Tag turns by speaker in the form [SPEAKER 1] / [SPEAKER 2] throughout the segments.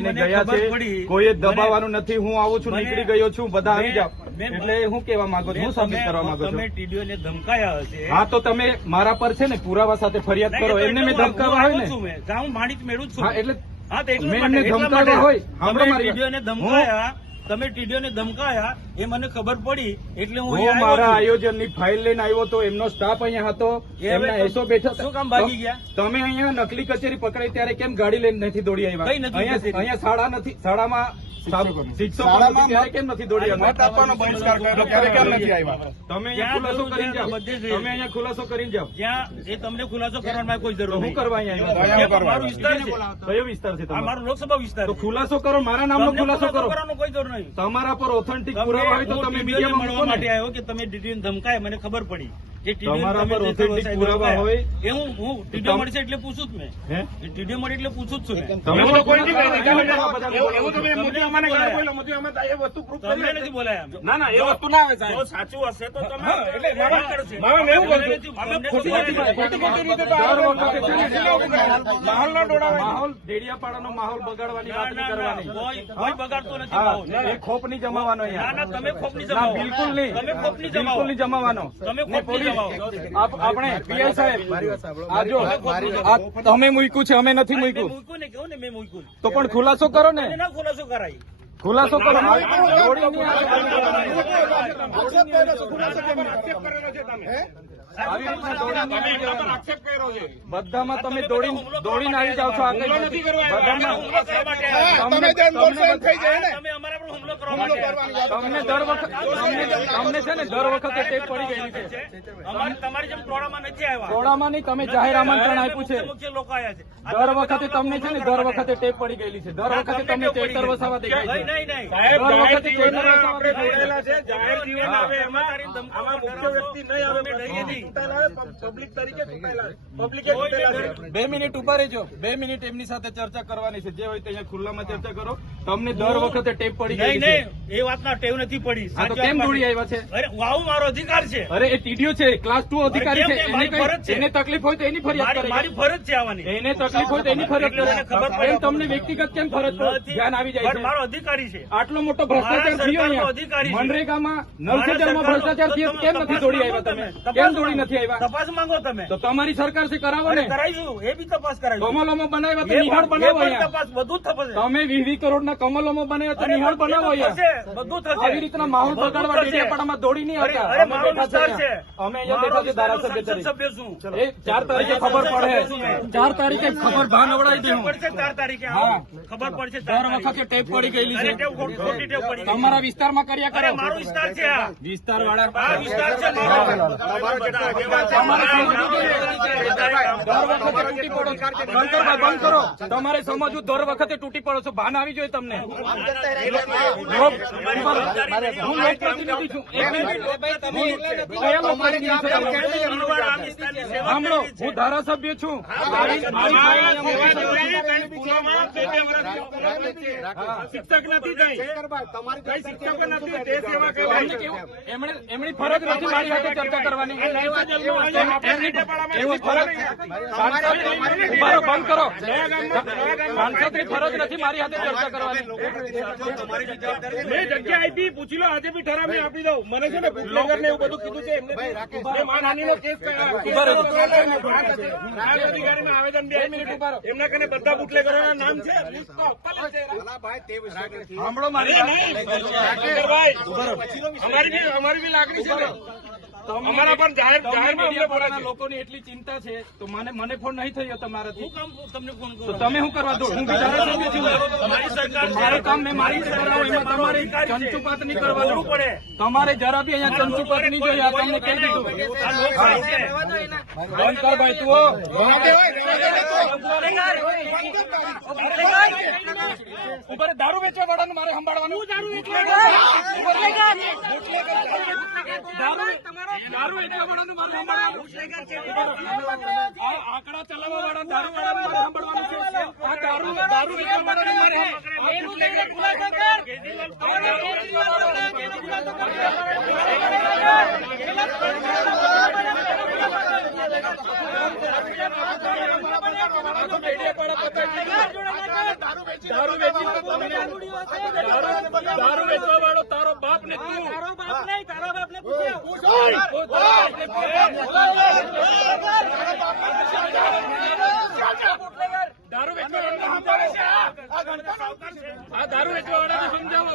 [SPEAKER 1] ગયા છે
[SPEAKER 2] કોઈ
[SPEAKER 1] દબાવવાનું નથી હું આવું છું નીકળી ગયો છું બધા આવી જાઓ. એટલે હું કેવા માંગુ છું હું સબમિટ કરવા માંગુ છું.
[SPEAKER 2] TDO ને ધમકાયા હશે.
[SPEAKER 1] હા તો તમે મારા પર છે ને પુરાવા સાથે ફરિયાદ કરો એમને મેં ધમકાવા
[SPEAKER 2] હું
[SPEAKER 1] હોય ને.
[SPEAKER 2] હું માણિક મેળવું છું.
[SPEAKER 1] હા એટલે મેં એમને ધમકાવ્યા હોય.
[SPEAKER 2] તમે
[SPEAKER 1] મારી
[SPEAKER 2] TDO ને ધમકાયા તમે ટીડીઓને ધમકાયા એ મને ખબર પડી એટલે હું
[SPEAKER 1] મારા. આયોજનની ફાઇલ લઈને આવ્યો હતો એમનો સ્ટાફ અહીંયા હતો એમના એસો બેઠા
[SPEAKER 2] શું કામ ભાગી ગયા?
[SPEAKER 1] તમે અહીંયા નકલી કચેરી પકડાઈ ત્યારે કેમ ગાડી લઈને નથી દોડી આવ્યા?
[SPEAKER 2] કઈ નથી
[SPEAKER 1] અહીંયા શાળા નથી શાળામાં શિક્ષકો ત્યારે કેમ નથી દોડી આવ્યા?
[SPEAKER 3] બહિષ્કાર કર્યો ત્યારે કેમ નથી આવ્યા?
[SPEAKER 1] તમે ખુલાસો કરીને જાઓ. તમે અહીંયા ખુલાસો કરીને જાઓ.
[SPEAKER 2] જ્યાં એ તમને ખુલાસો કરવાની કોઈ જરૂર
[SPEAKER 1] હું કરવા અહીંયા
[SPEAKER 3] કરવા
[SPEAKER 2] મારો વિસ્તાર છે.
[SPEAKER 1] કયો વિસ્તાર છે તમારો?
[SPEAKER 2] મારો લોકસભા વિસ્તાર
[SPEAKER 1] ખુલાસો કરો મારા નામનો ખુલાસો કરો.
[SPEAKER 2] કોઈ જરૂર નહીં.
[SPEAKER 1] તમારા પર ઓથેન્ટિક પુરાવા
[SPEAKER 2] મળવા માટે આવ્યો કે તમે ડીટીને ધમકાય મને ખબર પડી. જે
[SPEAKER 1] તમારા પર
[SPEAKER 2] જે
[SPEAKER 1] પુરાવા હોય.
[SPEAKER 2] એ હું હું ટીડીઓ મળશે એટલે પૂછું જ મેં ટીડીઓ મળે એટલે પૂછું જ છું
[SPEAKER 1] તમે
[SPEAKER 3] તો કોઈ નહીં
[SPEAKER 1] ખુલાસો
[SPEAKER 3] કહી
[SPEAKER 1] કરો,
[SPEAKER 3] શકે.
[SPEAKER 1] બધા
[SPEAKER 3] એવું- એવું તમે મોદી અમાને
[SPEAKER 2] નથી બોલ્યો,
[SPEAKER 3] મોદી અમે એ વસ્તુ proof કરી
[SPEAKER 2] નથી બોલાયા
[SPEAKER 3] ના ના એ વસ્તુ ના આવે સાહેબ
[SPEAKER 2] સાચું હશે તો તમે
[SPEAKER 3] એટલે મામા-
[SPEAKER 2] કરશે.
[SPEAKER 3] મામા એવું
[SPEAKER 2] તમને
[SPEAKER 3] અમે ખોટી ખોટી ખોટી ખોટી રીતે તો આ
[SPEAKER 1] વખતે છે ને
[SPEAKER 3] જિલ્લા ઊભી કરે. માહોલ ન દોડાવાય.
[SPEAKER 1] માહોલ ડેડિયાપાડાનો માહોલ બગાડવાની વાત નહીં કરવાની
[SPEAKER 2] કોઈ કોઈ બગાડતો નથી
[SPEAKER 1] એ ખોપ નહીં જમાવાનો
[SPEAKER 2] ના ના તમે ખોપની
[SPEAKER 1] નહીં
[SPEAKER 2] જમાવો
[SPEAKER 1] બિલકુલ નહીં
[SPEAKER 2] તમે ખોપની જમાવો
[SPEAKER 1] બિલકુલ નહીં જમાવાનો
[SPEAKER 2] તમે
[SPEAKER 1] ને આપણે પીઆઈ સાહેબ આજો તમે મૂક્યું છે અમે નથી મૂક્યું
[SPEAKER 2] મૂક્યું ને કહું ને મેં મૂક્યું
[SPEAKER 1] તો પણ ખુલાસો કરો ને
[SPEAKER 2] ખુલાસો કરાય
[SPEAKER 1] ખુલાસો કરો બધામાં તમે દોડી દોડીને આવી જાવ છો આ કઈ
[SPEAKER 3] હુમલો નથી કરવા
[SPEAKER 1] બધામાં તમને દર વખત તમને છે ને દર વખતે ટેપ પડી ગયેલી છે.
[SPEAKER 2] તમારી જેમ ટોળામાં નથી આવ્યા.
[SPEAKER 1] ટોળામાં નહીં તમે જાહેર આમંત્રણ આપ્યું છે.
[SPEAKER 2] મુખ્ય લોકો આવ્યા છે.
[SPEAKER 1] દર વખતે તમને છે ને દર વખતે ટેપ પડી ગયેલી છે. દર વખતે તમને ચેતર વસાવા દેખાય છે. દર વખતે ચેતર વસાવા
[SPEAKER 3] છે. જાહેર જીવન આવે એમાં આમાં મુખ્ય વ્યક્તિ નહીં આવે
[SPEAKER 2] નહીં.
[SPEAKER 3] ચૂંટાયેલા પબ્લિક તરીકે ચૂંટાયેલા પબ્લિકે
[SPEAKER 1] બે મિનિટ ઊભા રહેજો. બે મિનિટ એમની સાથે ચર્ચા કરવાની છે. જે હોય તે અહીંયા ખુલ્લામાં ચર્ચા કરો. તમને દર વખતે ટેપ પડી
[SPEAKER 2] નહીં
[SPEAKER 1] ગયેલી
[SPEAKER 2] એ વાતના ટેવ નથી પડી.
[SPEAKER 1] કેમ દોડી આવ્યા છે?
[SPEAKER 2] અરે વાવ મારો અધિકાર છે.
[SPEAKER 1] અરે એ ટીડીઓ છે ક્લાસ ટુ અધિકારી છે? એને તકલીફ હોય તો એની ફરિયાદ
[SPEAKER 2] મારી ફરજ છે આવવાની
[SPEAKER 1] એને તકલીફ હોય તો એની ફરજ
[SPEAKER 2] ખબર પડે.
[SPEAKER 1] તમને વ્યક્તિગત કેમ ફરજ ધ્યાન આવી જાય છે.
[SPEAKER 2] મારો અધિકારી છે.
[SPEAKER 1] આટલો મોટો ભ્રષ્ટાચાર થયો
[SPEAKER 2] અધિકારી
[SPEAKER 1] મનરેગામાં નલ સે
[SPEAKER 2] મારા
[SPEAKER 1] જલમાં
[SPEAKER 2] સરકારનો-
[SPEAKER 1] ભ્રષ્ટાચાર થયો કેમ નથી દોડી આવ્યા તમે? કેમ દોડી નથી આવ્યા?
[SPEAKER 2] તપાસ માંગો તમે.
[SPEAKER 1] તો તમારી સરકાર છે કરાવો ને.
[SPEAKER 2] કરાવીશું. એ બી તપાસ કરાવી
[SPEAKER 1] કમલોમાં બનાવ્યા તો નિહાળ બનાવો
[SPEAKER 2] તપાસ બધું જ
[SPEAKER 1] તમે વીસ કરોડના કમલોમાં બનાવ્યા તો નિહાળ બનાવો
[SPEAKER 2] બધું થશે.
[SPEAKER 1] આવી રીતના માહોલ બગાડવા ડેડિયાપાડામાં દોડી નહીં
[SPEAKER 2] અરે અરે મારો વિસ્તાર
[SPEAKER 1] છે. અમે અહીંયા બેઠા છે ધારાસભ્ય તરીકે.
[SPEAKER 2] છું.
[SPEAKER 1] એ ચાર તારીખે ખબર પડે. ચાર તારીખે ખબર ભાન અવડાવી દે
[SPEAKER 2] પડશે ચાર તારીખે
[SPEAKER 1] હા.
[SPEAKER 2] ખબર પડશે ચાર
[SPEAKER 1] વખતે ટેપ પડી ગયેલી છે. તમારા વિસ્તારમાં કર્યા કરે.
[SPEAKER 2] મારો વિસ્તાર છે આ
[SPEAKER 1] વિસ્તાર વાળા
[SPEAKER 2] વિસ્તાર છે મારો.
[SPEAKER 3] તમારો
[SPEAKER 1] તમારે સમજવું દર વખતે તૂટી પડો છો. બંધ કરો તમારે સમજવું દર વખતે તૂટી પડો છો ભાન આવી જોઈએ તમને હું લોકપ્રતિનિધિ છું સાંભળો ધારાસભ્ય છું.
[SPEAKER 3] શિક્ષક નથી
[SPEAKER 1] એમની ફરજ નથી મારી સાથે ચર્ચા કરવાની એમની ફરજ રહો, બંધ કરો. સાંસદની ફરજ નથી મારી હાથે ચર્ચા કરવાની.
[SPEAKER 3] મેં જગ્યા આપી પૂછી લો આજે બી ઠરાવ મેં આપી દઉં. મને છે ને બુટલેગર ને એવું બધું કીધું છે એમને મેં માનહાનિનો કેસ
[SPEAKER 1] ઊભા રહો.
[SPEAKER 3] અધિકારીમાં આવેદન બે મિનિટ ઊભા એમના કને બધા બુટલેગરોના નામ છે.
[SPEAKER 1] સાંભળો મારી
[SPEAKER 3] અમારી બી અમારી લાગણી છે અમારા પણ જાહેર છે.
[SPEAKER 1] લોકોની એટલી ચિંતા છે તો મને મને ફોન નહીં થયો તમારાથી.
[SPEAKER 2] તમને ફોન
[SPEAKER 1] તો તમે શું કરવા દો? હું
[SPEAKER 2] સરકાર
[SPEAKER 1] મારે કામ મેં મારી એમાં તમારે ચંચુપાત નહીં કરવાનું
[SPEAKER 2] કરવું પડે.
[SPEAKER 1] તમારે જરા બી અહીંયા ચંચુપાત નહીં જોઈએ આ તમને કહી દીધું. બંધ કર ભાઈ તું ઉપર દારૂ વેચવા વાળાનું મારે સંભાળવાનું. દારૂ વેચવા દારૂ દારૂ વેચવા વાળાનું વેચવા વાળો તારો બાપ ને તું
[SPEAKER 2] તારો બાપ નહીં તારા બાપને પૂછ્યો
[SPEAKER 1] પૂછ. તારા બાપને પૂછ. દારૂ વેચવા વાળાને સમજાવો.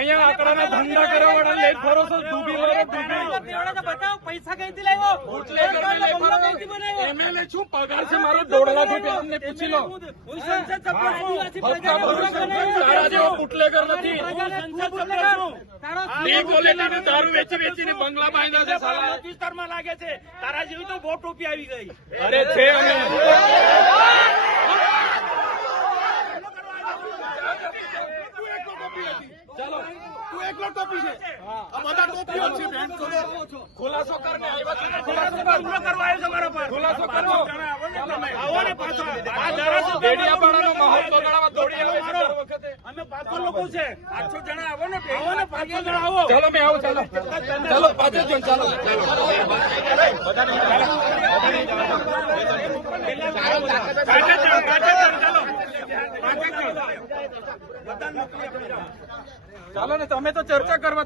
[SPEAKER 1] અહીંયા આંકડાના ધંધા કરવા વાળા લઈ ફરો છો ડૂબી
[SPEAKER 2] બતાવો પૈસા કઈથી લાવ્યો?
[SPEAKER 1] એમએલએ શું પગાર છે? મારો દોઢ લાખ રૂપિયા અમને પૂછી લો.
[SPEAKER 2] હું. સંસદ સભ્ય છું.
[SPEAKER 1] હપ્તા ભરું છું. તારા જેવો બુટલેગર નથી ડી ક્વોલિટી નું દારૂ વેચી વેચીને બંગલા બાંધ્યા છે સારા
[SPEAKER 2] વિસ્તારમાં લાગે છે. તારા જેવી તો બહુ ટોપી આવી ગઈ.
[SPEAKER 1] અરે છે અમે
[SPEAKER 3] તું એકલો ટોપી છે આ બધા ટોપીઓ છે બેન
[SPEAKER 1] ખુલાસો કરને આવ્યા છે ને ખુલાસો કર.
[SPEAKER 2] હુમલો કરવા આવ્યો છે
[SPEAKER 1] ખુલાસો કરો
[SPEAKER 2] આવો ને પાછો. આ ધારાસભ્ય
[SPEAKER 1] ડેડિયાપાડાનો માહોલ બગાડવા દોડી આવે છે દર વખતે.
[SPEAKER 2] અમે પાંચસો લોકો છે. પાંચસો જણા આવો ને આવો ને પાંચસો જણા આવો.
[SPEAKER 1] ચાલો મેં આવું ચાલો ચાલો. પાંચ જો ચાલો
[SPEAKER 2] પાછળ જાઓ, પાછળ ચાલો
[SPEAKER 1] ચાલો. ને તમે તો ચર્ચા કરવા